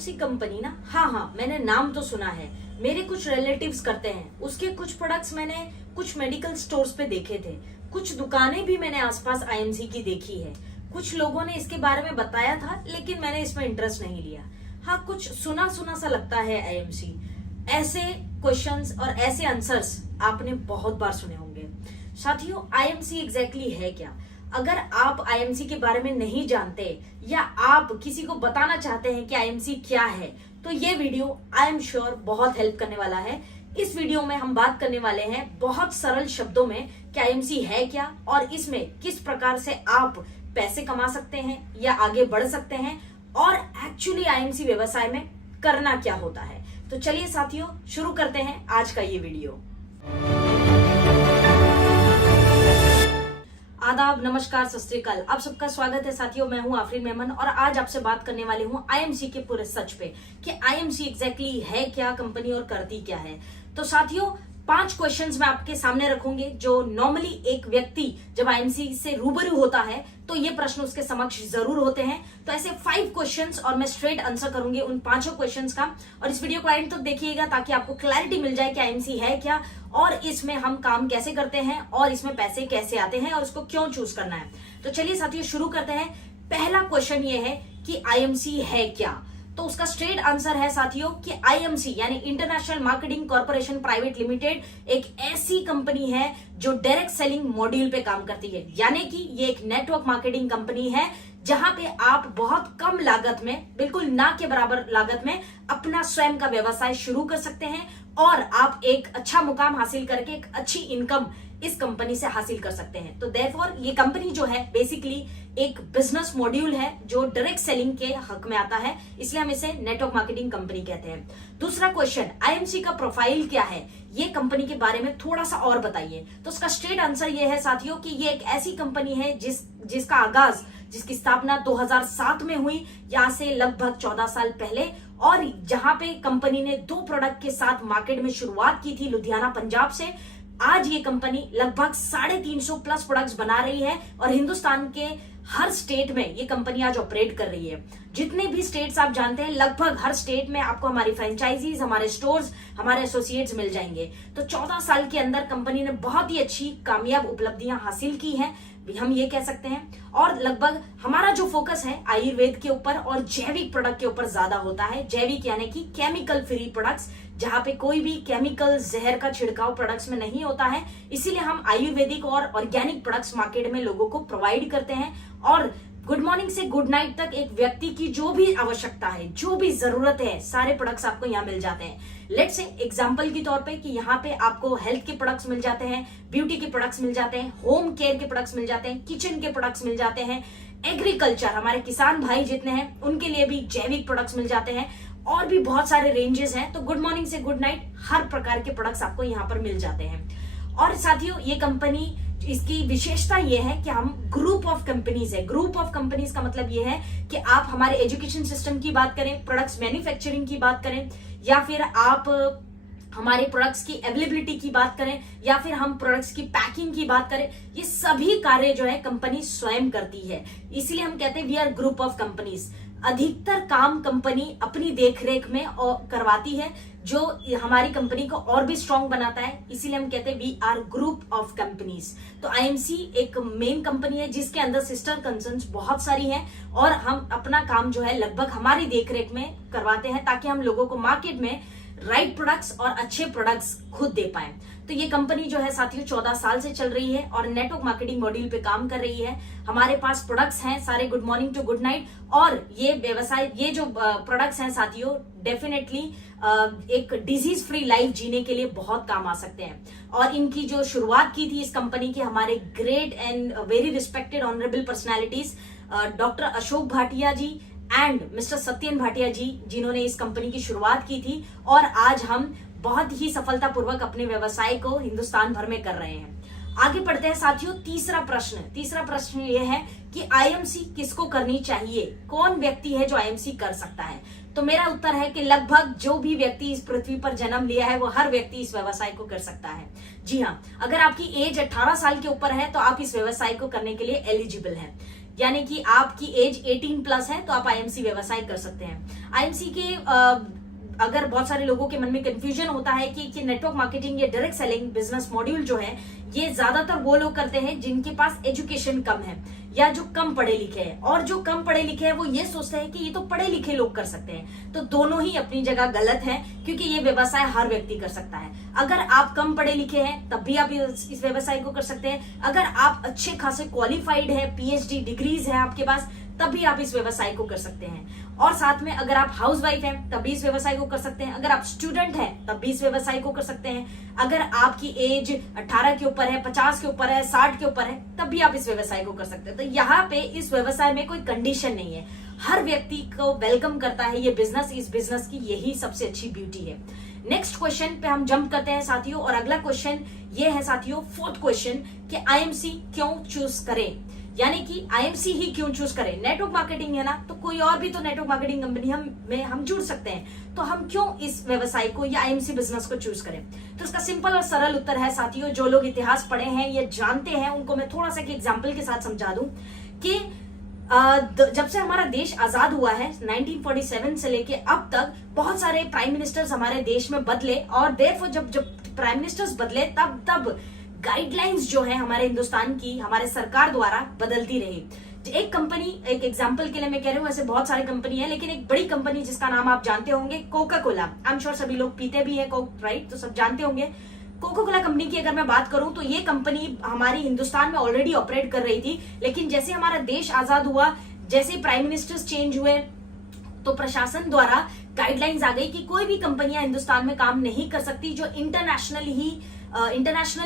IMC company ना, हाँ मैंने नाम तो सुना है। मेरे कुछ रिलेटिव्स करते हैं। उसके कुछ प्रोडक्ट्स मैंने कुछ मेडिकल स्टोर्स पे देखे थे। कुछ दुकानें भी मैंने आसपास आईएमसी की देखी है। कुछ लोगों ने इसके बारे में बताया था, लेकिन मैंने इसमें इंटरेस्ट नहीं लिया। हाँ, कुछ सुना सुना सा लगता है आईएमसी। ऐसे क्वेश्चंस और ऐसे आंसर्स आपने बहुत बार सुने होंगे। साथियों, आईएमसी एग्जैक्टली है क्या? अगर आप आईएमसी के बारे में नहीं जानते या आप किसी को बताना चाहते हैं कि आईएमसी क्या है, तो ये वीडियो आई एम श्योर बहुत हेल्प करने वाला है। इस वीडियो में हम बात करने वाले हैं बहुत सरल शब्दों में कि आईएमसी है क्या और इसमें किस प्रकार से आप पैसे कमा सकते हैं या आगे बढ़ सकते हैं, और एक्चुअली आईएमसी व्यवसाय में करना क्या होता है। तो चलिए साथियों, शुरू करते हैं आज का ये वीडियो। आदाब, नमस्कार, सत श्री अकाल। आप सबका स्वागत है साथियों। मैं हूं आफरीन मेमन और आज आपसे बात करने वाली हूं आईएमसी के पूरे सच पे कि आईएमसी एग्जैक्टली है क्या कंपनी और करती क्या है। तो साथियों, 5 क्वेश्चंस मैं आपके सामने रखूंगे जो नॉर्मली एक व्यक्ति जब आईएमसी से रूबरू होता है तो ये प्रश्न उसके समक्ष जरूर होते हैं। तो ऐसे 5 क्वेश्चंस और मैं स्ट्रेट आंसर करूंगी उन 5 क्वेश्चंस का। और इस वीडियो को एंड तक देखिएगा ताकि आपको क्लैरिटी मिल जाए कि आईएमसी है क्या और इसमें हम काम कैसे करते हैं और इसमें पैसे कैसे आते हैं और उसको क्यों चूज करना है। तो चलिए साथियों, शुरू करते हैं। पहला क्वेश्चन ये है कि आईएमसी है क्या। तो उसका स्ट्रेट आंसर है साथियों कि आईएमसी यानी international marketing corporation private limited एक ऐसी कंपनी है जो डायरेक्ट सेलिंग मॉड्यूल पे काम करती है। यानी कि ये एक नेटवर्क मार्केटिंग कंपनी है जहां पे आप बहुत कम लागत में, बिल्कुल ना के बराबर लागत में अपना स्वयं का व्यवसाय शुरू कर सकते हैं और आप एक अच्छा मुकाम हासिल करके एक अच्छी इनकम इस कंपनी से हासिल कर सकते हैं। तो देयरफॉर ये कंपनी जो है बेसिकली एक बिजनेस मॉड्यूल है जो डायरेक्ट सेलिंग के हक में आता है, इसलिए हम इसे नेटवर्क मार्केटिंग कंपनी कहते हैं। दूसरा क्वेश्चन, आईएमसी का प्रोफाइल क्या है, ये कंपनी के बारे में थोड़ा सा और बताइए। तो उसका स्ट्रेट आंसर ये है साथियों कि ये एक ऐसी कंपनी है जिसका आगाज, जिसकी स्थापना 2007 में हुई, यहाँ से लगभग 14 साल पहले, और जहां पे कंपनी ने 2 प्रोडक्ट के साथ मार्केट में शुरुआत की थी लुधियाना पंजाब से। आज ये कंपनी लगभग 350 प्लस प्रोडक्ट्स बना रही है और हिंदुस्तान के हर स्टेट में ये कंपनी आज ऑपरेट कर रही है। जितने भी स्टेट्स आप जानते हैं, लगभग हर स्टेट में आपको हमारी फ्रेंचाइजीज, हमारे स्टोर्स, हमारे एसोसिएट्स मिल जाएंगे। तो 14 साल के अंदर कंपनी ने बहुत ही अच्छी कामयाब उपलब्धियां हासिल की हैं, हम ये कह सकते हैं। और लगभग हमारा जो फोकस है आयुर्वेद के ऊपर और जैविक प्रोडक्ट के ऊपर ज्यादा होता है। जैविक यानी कि केमिकल फ्री प्रोडक्ट्स, जहां पे कोई भी केमिकल जहर का छिड़काव प्रोडक्ट्स में नहीं होता है। इसीलिए हम आयुर्वेदिक और ऑर्गेनिक प्रोडक्ट्स मार्केट में लोगों को प्रोवाइड करते हैं। और गुड मॉर्निंग से गुड नाइट तक एक व्यक्ति की जो भी आवश्यकता है, जो भी जरूरत है, सारे प्रोडक्ट्स आपको यहाँ मिल जाते हैं। लेट्स से एग्जांपल के तौर पे कि यहाँ पे आपको हेल्थ के प्रोडक्ट्स मिल जाते हैं, ब्यूटी के प्रोडक्ट्स मिल जाते हैं, होम केयर के प्रोडक्ट्स मिल जाते हैं, किचन के प्रोडक्ट्स मिल जाते हैं, एग्रीकल्चर, हमारे किसान भाई जितने हैं उनके लिए भी जैविक प्रोडक्ट्स मिल जाते हैं, और भी बहुत सारे रेंजेस हैं। तो गुड मॉर्निंग से गुड नाइट हर प्रकार के प्रोडक्ट्स आपको यहाँ पर मिल जाते हैं। और साथियों, ये कंपनी, इसकी विशेषता ये है कि हम ग्रुप ऑफ कंपनीज है। ग्रुप ऑफ कंपनीज का मतलब ये है कि आप हमारे एजुकेशन सिस्टम की बात करें, प्रोडक्ट्स मैन्युफैक्चरिंग की बात करें, या फिर आप हमारे प्रोडक्ट्स की अवेलेबिलिटी की बात करें, या फिर हम प्रोडक्ट्स की पैकिंग की बात करें, ये सभी कार्य जो है कंपनी स्वयं करती है। इसीलिए हम कहते हैं we are group of companies. अधिकतर काम कंपनी अपनी देखरेख में करवाती है, जो हमारी कंपनी को और भी स्ट्रांग बनाता है। इसीलिए हम कहते हैं we are group of companies. तो आईएमसी एक मेन कंपनी है जिसके अंदर सिस्टर कंसर्न्स बहुत सारी हैं, और हम अपना काम जो है लगभग हमारी देखरेख में करवाते हैं ताकि हम लोगों को मार्केट में राइट प्रोडक्ट्स और अच्छे प्रोडक्ट्स खुद दे पाए। तो ये कंपनी जो है साथियों 14 साल से चल रही है और नेटवर्क मार्केटिंग मॉड्यूल पे काम कर रही है। हमारे पास प्रोडक्ट्स हैं सारे good morning to good night, और ये व्यवसाय, ये जो प्रोडक्ट्स हैं साथियों डेफिनेटली एक डिजीज फ्री लाइफ जीने के लिए बहुत काम आ सकते हैं। और इनकी जो शुरुआत की थी इस कंपनी की हमारे great and very respected honourable personalities doctor Ashok Bhatia ji and mister Satyan Bhatia ji, जिन्होंने इस कंपनी की शुरुआत की थी, और आज हम बहुत ही सफलतापूर्वक अपने व्यवसाय को हिंदुस्तान भर में कर रहे हैं। आगे बढ़ते हैं साथियों। तीसरा प्रश्न ये है कि आईएमसी किसको करनी चाहिए, कौन व्यक्ति है जो आईएमसी कर सकता है। तो मेरा उत्तर है कि लगभग जो भी व्यक्ति इस पृथ्वी पर जन्म लिया है वो हर व्यक्ति इस व्यवसाय को कर सकता है। जी हाँ, अगर आपकी एज 18 साल के ऊपर है तो आप इस व्यवसाय को करने के लिए एलिजिबल हैं। यानी कि आपकी एज 18 प्लस है तो आप आईएमसी व्यवसाय कर सकते हैं। आईएमसी के अगर बहुत सारे लोगों के मन में कंफ्यूजन होता है कि नेटवर्क मार्केटिंग या डायरेक्ट सेलिंग बिजनेस मॉड्यूल जो है ये ज्यादातर वो लोग करते हैं जिनके पास एजुकेशन कम है या जो कम पढ़े लिखे हैं, और जो कम पढ़े लिखे हैं वो ये सोचते हैं कि ये तो पढ़े लिखे लोग कर सकते हैं। तो दोनों ही अपनी जगह गलत है, क्योंकि ये व्यवसाय हर व्यक्ति कर सकता है। अगर आप कम पढ़े लिखे हैं तब भी आप इस व्यवसाय को कर सकते हैं। अगर आप अच्छे खासे क्वालिफाइड है, पीएचडी डिग्रीज है आपके पास, तब भी आप इस व्यवसाय को कर सकते हैं। और साथ में अगर आप हाउसवाइफ हैं तब भी इस व्यवसाय को कर सकते हैं। अगर आप स्टूडेंट हैं तब भी इस व्यवसाय को कर सकते हैं। अगर आपकी एज 18 के ऊपर है, 50 के ऊपर है, 60 के ऊपर है, तब भी आप इस व्यवसाय को कर सकते हैं। तो यहाँ पे इस व्यवसाय में कोई कंडीशन नहीं है, हर व्यक्ति को वेलकम करता है ये बिजनेस। इस बिजनेस की यही सबसे अच्छी ब्यूटी है। नेक्स्ट क्वेश्चन पे हम जंप करते हैं साथियों, और अगला क्वेश्चन ये है साथियों, फोर्थ क्वेश्चन, कि आईएमसी क्यों चूज करें, यानी कि आईएमसी ही क्यों चूज करें। नेटवर्क मार्केटिंग है ना, तो कोई और भी तो नेटवर्क मार्केटिंग कंपनी में हम जुड़ सकते हैं, तो हम क्यों इस व्यवसाय को या आईएमसी बिजनेस को चूज करें। तो इसका सिंपल और सरल उत्तर है साथियों, जो लोग इतिहास पढ़े हैं या जानते हैं उनको मैं थोड़ा सा एक एग्जाम्पल के साथ समझा दूं कि जब से हमारा देश आजाद हुआ है 1947 से लेके अब तक बहुत सारे प्राइम मिनिस्टर्स हमारे देश में बदले, और देयरफॉर जब प्राइम मिनिस्टर्स बदले तब गाइडलाइंस जो है हमारे हिंदुस्तान की हमारे सरकार द्वारा बदलती रही। एक कंपनी, एक एग्जांपल के लिए मैं कह रही हूँ, ऐसे बहुत सारी कंपनी है, लेकिन एक बड़ी कंपनी जिसका नाम आप जानते होंगे, Coca Cola. I am sure सभी लोग पीते भी है कोक, राइट, तो सब जानते होंगे। कोका कोला कंपनी की अगर मैं बात करूं तो ये कंपनी हमारी हिंदुस्तान में ऑलरेडी ऑपरेट कर रही थी, लेकिन जैसे हमारा देश आजाद हुआ, जैसे प्राइम मिनिस्टर्स चेंज हुए, तो प्रशासन द्वारा गाइडलाइंस आ गई कि कोई भी कंपनियां हिंदुस्तान में काम नहीं कर सकती जो इंटरनेशनली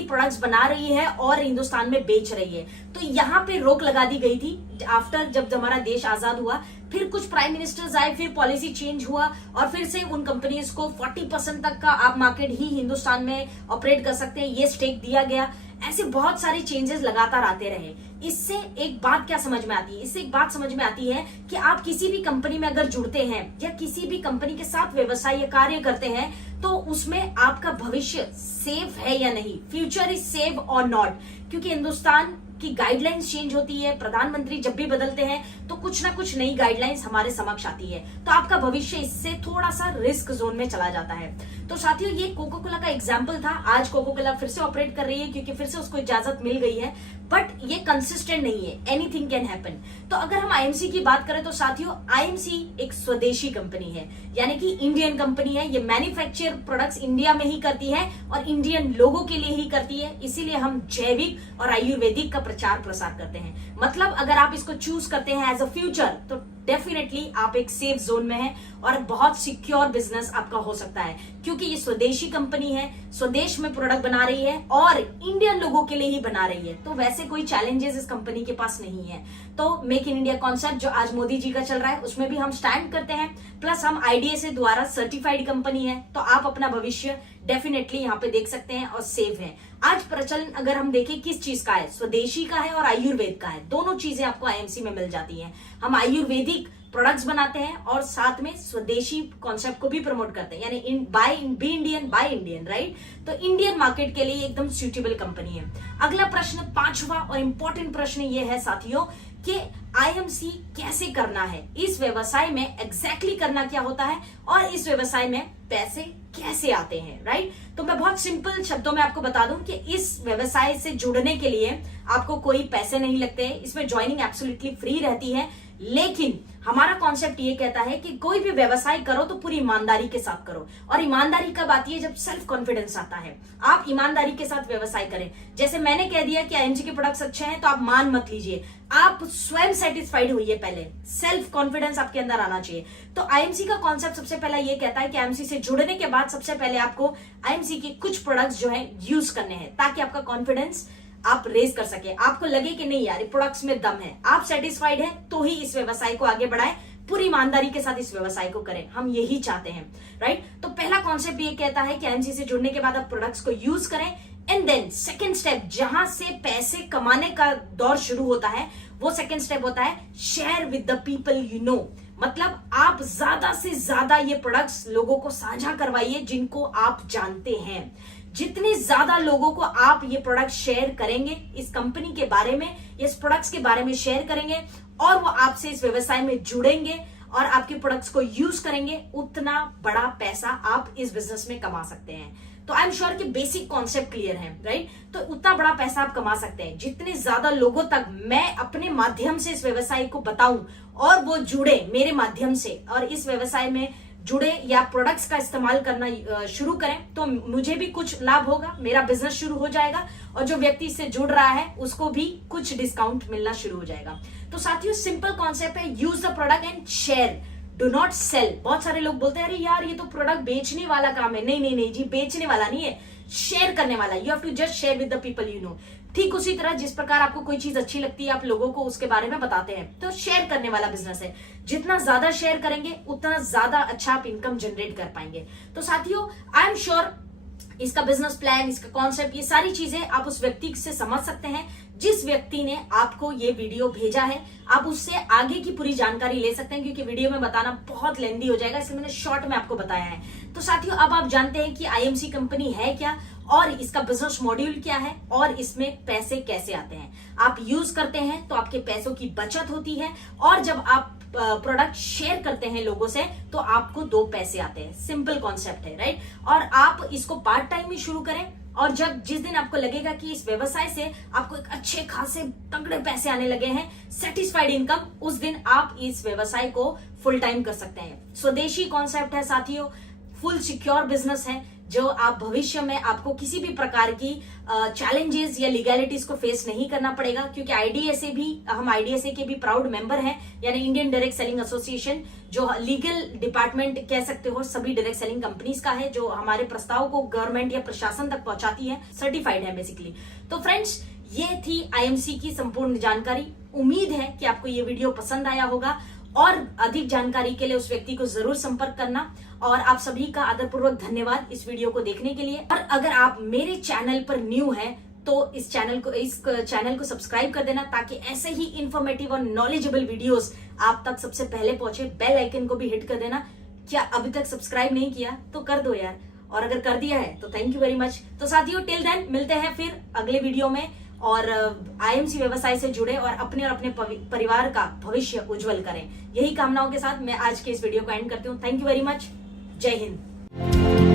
प्रोडक्ट्स बना रही है और हिंदुस्तान में बेच रही है। तो यहाँ पे रोक लगा दी गई थी आफ्टर जब हमारा देश आजाद हुआ। फिर कुछ प्राइम मिनिस्टर्स आए, फिर पॉलिसी चेंज हुआ, और फिर से उन कंपनीज को 40% तक का आप मार्केट ही हिंदुस्तान में ऑपरेट कर सकते हैं, ये स्टेक दिया गया। ऐसे बहुत सारे चेंजेस लगातार आते रहे। इससे एक बात क्या समझ में आती है, इससे एक बात समझ में आती है कि आप किसी भी कंपनी में अगर जुड़ते हैं या किसी भी कंपनी के साथ व्यवसाय या कार्य करते हैं, तो उसमें आपका भविष्य सेफ है या नहीं, फ्यूचर इज सेफ और नॉट। क्योंकि हिंदुस्तान की गाइडलाइंस चेंज होती है, प्रधानमंत्री जब भी बदलते हैं तो कुछ ना कुछ नई गाइडलाइंस हमारे समक्ष आती है, तो आपका भविष्य इससे थोड़ा सा रिस्क जोन में चला जाता है। तो साथियों, ये कोका कोला का एग्जाम्पल था। आज कोका कोला फिर से ऑपरेट कर रही है क्योंकि फिर से उसको इजाजत मिल गई है, बट ये कंसिस्टेंट नहीं है, एनीथिंग कैन हैपन। तो अगर हम आईएमसी की बात करें तो साथियों, आईएमसी एक स्वदेशी कंपनी है, यानी कि इंडियन कंपनी है। ये मैन्युफैक्चर प्रोडक्ट्स इंडिया में ही करती है और इंडियन लोगों के लिए ही करती है। इसीलिए हम जैविक और आयुर्वेदिक का प्रचार प्रसार करते हैं। मतलब अगर आप इसको चूज करते हैं एज अ फ्यूचर, तो डेफिनेटली आप एक सेफ जोन में हैं और बहुत सिक्योर बिजनेस आपका हो सकता है, क्योंकि ये स्वदेशी कंपनी है, स्वदेश में प्रोडक्ट बना रही है और इंडियन लोगों के लिए ही बना रही है। तो वैसे कोई चैलेंजेस इस कंपनी के पास नहीं है। तो मेक इन इंडिया कॉन्सेप्ट जो आज मोदी जी का चल रहा है, उसमें भी हम स्टैंड करते हैं। प्लस हम आईडीएसए द्वारा सर्टिफाइड कंपनी है, तो आप अपना भविष्य डेफिनेटली यहाँ पे देख सकते हैं और सेफ है। आज प्रचलन अगर हम देखें किस चीज का है, स्वदेशी का है और आयुर्वेद का है। दोनों चीजें आपको आईएमसी में मिल जाती हैं। हम आयुर्वेदिक प्रोडक्ट्स बनाते हैं और साथ में स्वदेशी कॉन्सेप्ट को भी प्रमोट करते हैं, यानी be Indian buy Indian, right. तो इंडियन मार्केट के लिए एकदम सूटेबल कंपनी है। अगला प्रश्न, पांचवा और इंपॉर्टेंट प्रश्न ये है साथियों कि आईएमसी कैसे करना है, इस व्यवसाय में एग्जैक्टली करना क्या होता है और इस व्यवसाय में पैसे कैसे आते हैं, राइट। तो मैं बहुत सिंपल शब्दों में आपको बता दूं कि इस व्यवसाय से जुड़ने के लिए आपको कोई पैसे नहीं लगते, इसमें ज्वाइनिंग एब्सोल्युटली फ्री रहती है। लेकिन हमारा कॉन्सेप्ट ये कहता है कि कोई भी व्यवसाय करो तो पूरी ईमानदारी के साथ करो, और ईमानदारी कब आती है, जब सेल्फ कॉन्फिडेंस आता है। आप ईमानदारी के साथ व्यवसाय करें। जैसे मैंने कह दिया कि आईएमसी के प्रोडक्ट्स अच्छे हैं, तो आप मान मत लीजिए, आप स्वयं सेटिस्फाइड होइए, पहले सेल्फ कॉन्फिडेंस आपके अंदर आना चाहिए। तो आईएमसी का कॉन्सेप्ट सबसे पहला ये कहता है कि आईएमसी से जुड़ने के बाद सबसे पहले आपको आईएमसी के कुछ प्रोडक्ट्स जो है यूज करने हैं, ताकि आपका कॉन्फिडेंस आप रेज कर सके, आपको लगे कि नहीं यार प्रोडक्ट्स में दम है, आप सेटिस्फाइड है, तो ही इस व्यवसाय को आगे बढ़ाएं, पूरी ईमानदारी के साथ इस व्यवसाय को करें। हम यही चाहते हैं, राइट। तो पहला कॉन्सेप्ट ये कहता है कि आईएमसी से जुड़ने के बाद आप प्रोडक्ट्स को यूज करें। एंड देन सेकेंड स्टेप, जहां से पैसे कमाने का दौर शुरू होता है, वो सेकेंड स्टेप होता है share with the people you no. मतलब आप ज्यादा से ज्यादा ये प्रोडक्ट्स लोगों को साझा करवाइए जिनको आप जानते हैं। जितने ज्यादा लोगों को आप ये प्रोडक्ट शेयर करेंगे, इस कंपनी के बारे में, इस प्रोडक्ट्स के बारे में शेयर करेंगे और वो आपसे इस व्यवसाय में जुड़ेंगे और आपके प्रोडक्ट्स को यूज करेंगे, उतना बड़ा पैसा आप इस बिजनेस में कमा सकते हैं। तो आई एम श्योर कि बेसिक कॉन्सेप्ट क्लियर है, राइट? तो उतना बड़ा पैसा आप कमा सकते हैं जितने ज्यादा लोगों तक मैं अपने माध्यम से इस व्यवसाय को बताऊं और वो जुड़े मेरे माध्यम से और इस व्यवसाय में जुड़े या प्रोडक्ट्स का इस्तेमाल करना शुरू करें, तो मुझे भी कुछ लाभ होगा, मेरा बिजनेस शुरू हो जाएगा और जो व्यक्ति इससे जुड़ रहा है उसको भी कुछ डिस्काउंट मिलना शुरू हो जाएगा। तो साथियों, सिंपल कॉन्सेप्ट है, use the product and share, do not sell. बहुत सारे लोग बोलते हैं अरे यार ये तो प्रोडक्ट बेचने वाला काम है। नहीं नहीं नहीं जी, बेचने वाला नहीं है, शेयर करने वाला। You have to just share with the people you know. ठीक उसी तरह जिस प्रकार आपको कोई चीज अच्छी लगती है, आप लोगों को उसके बारे में बताते हैं, तो शेयर करने वाला बिजनेस है। जितना ज्यादा शेयर करेंगे उतना ज्यादा अच्छा आप इनकम जनरेट कर पाएंगे। तो साथियों, आई एम श्योर इसका बिजनेस प्लान, इसका कॉन्सेप्ट, ये सारी चीजें आप उस व्यक्ति से समझ सकते हैं जिस व्यक्ति ने आपको ये वीडियो भेजा है। आप उससे आगे की पूरी जानकारी ले सकते हैं, क्योंकि वीडियो में बताना बहुत लेंदी हो जाएगा, इसलिए मैंने शॉर्ट में आपको बताया है। तो साथियों, अब आप जानते हैं कि आईएमसी कंपनी है क्या और इसका बिजनेस मॉड्यूल क्या है और इसमें पैसे कैसे आते हैं। आप यूज करते हैं तो आपके पैसों की बचत होती है और जब आप प्रोडक्ट शेयर करते हैं लोगों से तो आपको 2 पैसे आते हैं। सिंपल कॉन्सेप्ट है, राइट? और आप इसको पार्ट टाइम ही शुरू करें और जिस दिन आपको लगेगा कि इस व्यवसाय से आपको एक अच्छे खासे तगड़े पैसे आने लगे हैं, सेटिस्फाइड इनकम, उस दिन आप इस व्यवसाय को फुल टाइम कर सकते हैं। स्वदेशी कॉन्सेप्ट है साथियों, फुल सिक्योर बिजनेस है जो आप भविष्य में आपको किसी भी प्रकार की चैलेंजेस या लीगैलिटीज को फेस नहीं करना पड़ेगा, क्योंकि हम आईडीएसए के भी प्राउड मेंबर हैं, यानी इंडियन डायरेक्ट सेलिंग एसोसिएशन, जो लीगल डिपार्टमेंट कह सकते हो सभी डायरेक्ट सेलिंग कंपनीज का है, जो हमारे प्रस्ताव को गवर्नमेंट या प्रशासन तक पहुंचाती है, सर्टिफाइड है बेसिकली। तो फ्रेंड्स, ये थी आईएमसी की संपूर्ण जानकारी। उम्मीद है कि आपको ये वीडियो पसंद आया होगा और अधिक जानकारी के लिए उस व्यक्ति को जरूर संपर्क करना। और आप सभी का आदरपूर्वक धन्यवाद इस वीडियो को देखने के लिए। और अगर आप मेरे चैनल पर न्यू हैं तो इस चैनल को सब्सक्राइब कर देना, ताकि ऐसे ही इंफॉर्मेटिव और नॉलेजेबल वीडियोस आप तक सबसे पहले पहुंचे। बेल आइकन को भी हिट कर देना। क्या अभी तक सब्सक्राइब नहीं किया तो कर दो यार, और अगर कर दिया है तो थैंक यू वेरी मच। तो साथियों, टिल देन मिलते हैं फिर अगले वीडियो में और आईएमसी व्यवसाय से जुड़े और अपने परिवार का भविष्य उज्जवल करें। यही कामनाओं के साथ मैं आज के इस वीडियो को एंड करती हूँ। Thank you very much. जय हिंद।